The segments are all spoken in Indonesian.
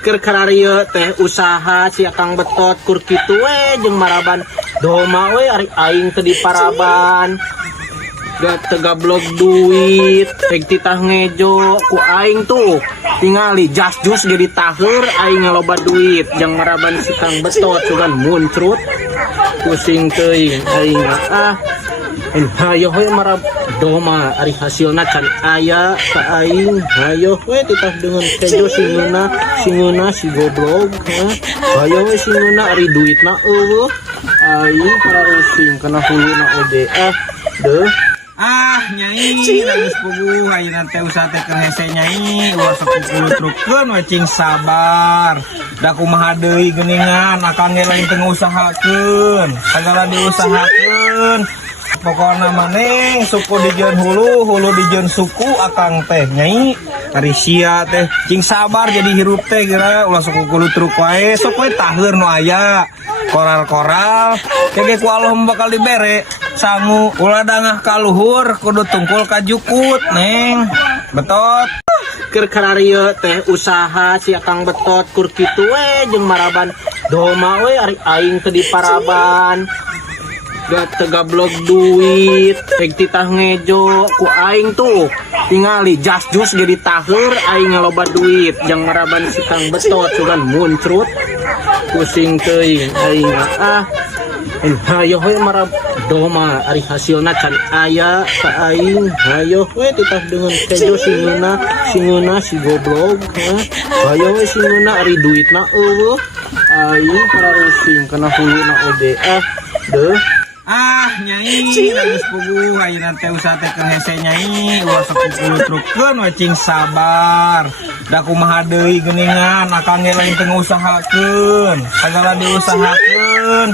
Keur teh usaha si Akang Betot kur kitu we jeung maraban doma we ari aing teu diparaban. Gak tegablog duit, rek titah ngejo ku aing tuh. Tingali jas jus jadi taheur aing ngaloba duit jeung maraban si Kang Betot sugan muncrut. Pusing teuing aing hayo we marab doma ari hasilna can aya ka aing. Hayo we titah dengan kejo singeuna si goblok. Hayo we singeuna ari duitna eueuh. Aing harusing kana huluna oge deuh. Nyai geus puguh ayeuna teh usaha teh keur hese nyai ulah sakuku trukkeun we cing sabar da kumaha deui geuningan akang ge lain teu ngusahakeun sagala diusahakeun pokona maneh suku dijieun hulu dijieun suku akang teh nyai ari sia teh cing sabar jadi hirup teh geura ulah sakuku truk wae sok we taheur nu aya koral-koral kege ku Allah bakal dibere sangu ulah dangah kaluhur kudu tungkul kajukut neng Betot. Keur teh usaha si Akang Betot kur kitu we jeung maraban doma we ari aing teu diparaban. Gak tegablog duit, rek titah ngejo ku aing tuh. Tingali jas jus jadi taheur aing ngaloba duit jeung maraban si Kang Betot sugan muncrut. Pusing teuing aing hayo we marab doma ari hasilna can aya ka aing. Hayo we titah dengan kejo singeuna si goblok. Hayo we singeuna ari duitna eueuh. Aing harusing kana huluna oge deuh. Nyai geus puguh ayeuna teh usaha teh keur hese nyai ulah sakuku trukkeun we cing sabar da kumaha deui geuningan akang ge lain teu ngusahakeun sagala diusahakeun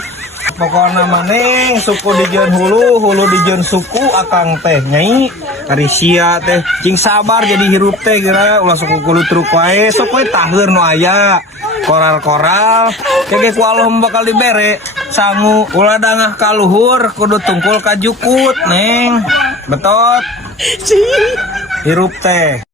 pokona maneh suku dijieun hulu dijieun suku akang teh nyai ari sia teh cing sabar jadi hirup teh geura ulah sakuku truk wae sok we taheur nu aya koral-koral kege ku Allah bakal dibere sangu ulah dangah kaluhur kudu tungkul kajukut neng Betot hirup teh